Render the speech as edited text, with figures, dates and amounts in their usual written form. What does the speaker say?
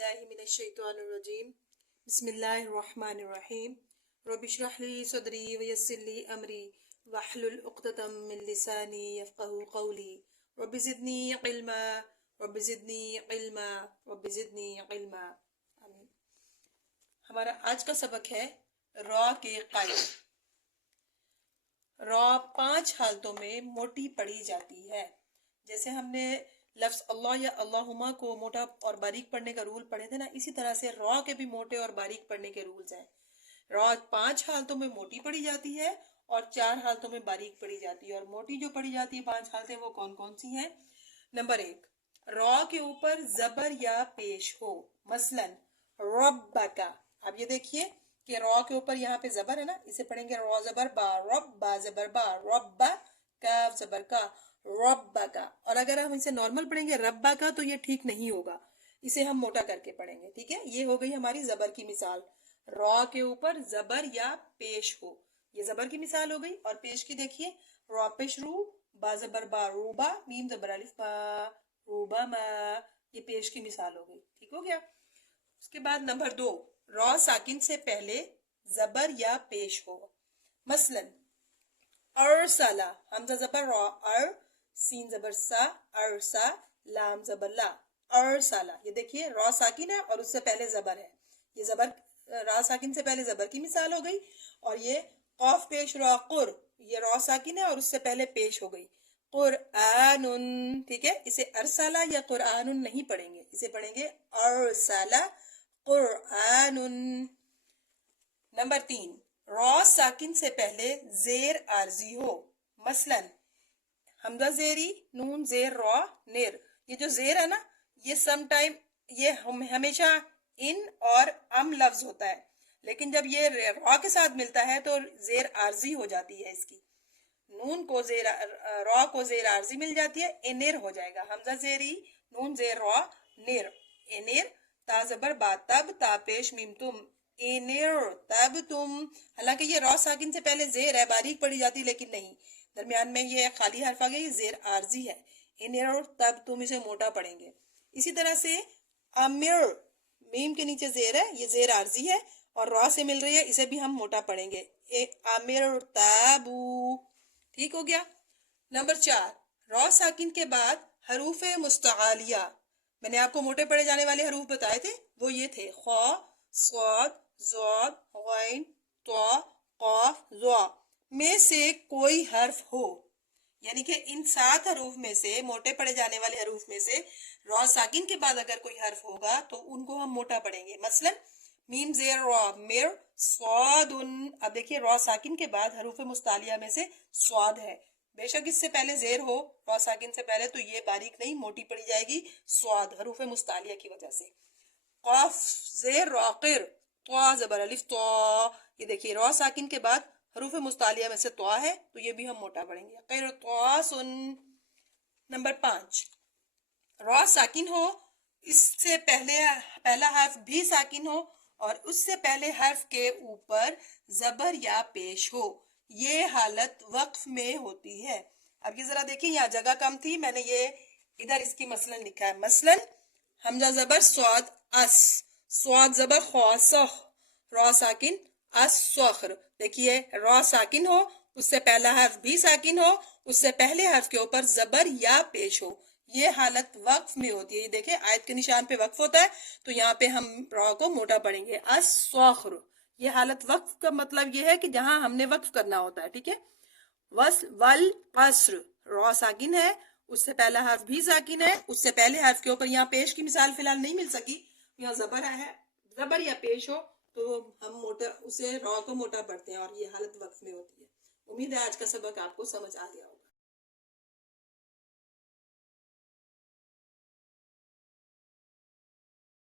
बिल्लाहि मिनश्शैतानिर्रजीम बिस्मिल्लाहिर्रहमानिर्रहीम रब्बि इश्रह ली सदरी व यस्सिर ली अमरी वहलुल उक़दतम मिन लिसानी यफ़क़हू क़ौली रब्बि ज़िदनी इल्मा रब्बि ज़िदनी इल्मा रब्बि ज़िदनी इल्मा। आमीन। हमारा आज का सबक है रॉ के कायदे। रॉ 5 हालतों में मोटी पढ़ी जाती है। जैसे हमने लफ्ज़ अल्लाह या अल्लाहुमा को मोटा और बारीक पढ़ने का रूल पढ़े थे ना, इसी तरह से रॉ के भी मोटे और बारीक पढ़ने के रूल्स हैं। रॉ 5 हालतों में मोटी पढ़ी जाती है और 4 हालतों में बारीक पढ़ी जाती है। और मोटी जो पढ़ी जाती है 5 हालतें, वो कौन कौन सी हैं? नंबर 1, रॉ के ऊपर जबर या पेश हो। मसलन रब्बका। अब ये देखिए कि रॉ के ऊपर यहाँ पे जबर है ना, इसे पढ़ेंगे रॉ जबर बा, रब्बा जबर बा, रब्बा काफ जबर का, रब्बा का। और अगर हम इसे नॉर्मल पढ़ेंगे रब्बा का तो ये ठीक नहीं होगा, इसे हम मोटा करके पढ़ेंगे। ठीक है, ये हो गई हमारी जबर की मिसाल। रॉ के ऊपर जबर या पेश हो, ये जबर की मिसाल हो गई। और पेश की देखिए, रॉ पेश रू, बा जबर बा, रूबा, मीम जबर अलिफ बा, रूबा मा, ये पेश की मिसाल हो गई। ठीक हो गया। उसके बाद नंबर 2, रॉ साकिन से पहले जबर या पेश हो। मसलन अरसला, हमजा जबर रॉ अर, सीन जबर सा, अरसा, लाम जबर ला, अरसला। ये देखिए रॉ साकिन है और उससे पहले जबर है। ये जबर रॉ साकिन से पहले जबर की मिसाल हो गई। और ये कौफ पेश रॉ कुर, ये रॉ साकिन है और उससे पहले पेश हो गई कुरआनुन। ठीक है, इसे अरसला या कुरआनुन नहीं पढ़ेंगे, इसे पढ़ेंगे अरसला कुरआनुन। नंबर 3, रॉ साकिन से पहले जेर आर्जी हो। मसलन हमजा जेरी, नून जेर रॉ निर। ये जो जेर है ना, ये सम टाइम ये हमेशा इन और अम लफ्ज होता है, लेकिन जब ये रॉ के साथ मिलता है तो जेर आर्जी हो जाती है। इसकी नून को जेर रॉ को जेर आर्जी मिल जाती है, एनिर हो जाएगा। हमजा जेरी, नून जेर रॉ निर, एनिर, ता जबर बा तब, ता पेश मीम तुम, एनिर तब तुम। हालांकि ये रॉ साकिन से पहले जेर है, बारीक पढ़ी जाती, लेकिन नहीं, दरमियान में ये खाली हर्फ आ गई, जेर आर्जी है। एनिर तब तुम, इसे मोटा पढ़ेंगे। इसी तरह से अमिर, मीम के नीचे जेर है, ये जेर आर्जी है और रॉ से मिल रही है, इसे भी हम मोटा पढ़ेंगे, अमिर ताबू। ठीक हो गया। नंबर 4, रॉ साकिन के बाद हरूफ मुस्तआलिया। मैंने आपको मोटे पढ़े जाने वाले हरूफ बताए थे, वो ये थे खा, स्वाद, ज़ाद, गैन, ता, काफ, ज़ा में से कोई हर्फ हो। यानी कि इन 7 हरूफ में से, मोटे पढ़े जाने वाले हरूफ में से रॉ साकिन के बाद अगर कोई हर्फ होगा तो उनको हम मोटा पढ़ेंगे। मसलन मीम जेर रॉ मिर, स्वादुन। अब देखिए रॉ साकिन के बाद हरूफ मुस्तालिया में से स्वाद है, बेशक इससे पहले जेर हो रॉ साकिन से पहले, तो ये बारीक नहीं मोटी पड़ी जाएगी, स्वाद हरूफ मुस्तालिया की वजह से। कॉफ जेर रॉकिर, त्वा जबर अलिफ त्वा। ये देखिए रॉ साकिन के बाद हरूफ मुस्तालिया में से त्वा है, तो ये भी हम मोटा पढ़ेंगे, क़िर त्वा सुन। नंबर 5, रॉ साकिन हो, इससे पहले पहला हर्फ भी साकिन हो और उससे पहले हर्फ के ऊपर जबर या पेश हो। ये हालत वक्फ में होती है। अब ये जरा देखिए, यहाँ जगह कम थी, मैंने ये इधर इसकी मसलन लिखा है। मसलन हमजा जबर स्वाद अस, स्वाद जबर ख्वासह, रॉ साकिन अस्वख्र। देखिए रॉ साकिन हो, उससे पहला हर्फ भी साकिन हो, उससे पहले हर्फ के ऊपर जबर या पेश हो, ये हालत वक्फ में होती है। ये देखिए आयत के निशान पे वक्फ होता है, तो यहाँ पे हम रॉ को मोटा पढ़ेंगे, अस्वख्र। ये हालत वक्फ का मतलब ये है कि जहां हमने वक्फ करना होता है। ठीक है, वस वल कसर, रॉ साकिन है, उससे पहला हर्फ भी साकिन है, उससे पहले हर्फ के ऊपर, यहाँ पेश की मिसाल फिलहाल नहीं मिल सकी, यहाँ जबर है, जबर या पेश हो तो हम मोटा उसे रॉ को मोटा पढ़ते हैं और ये हालत वक्फ में होती है। उम्मीद है आज का सबक आपको समझ आ गया।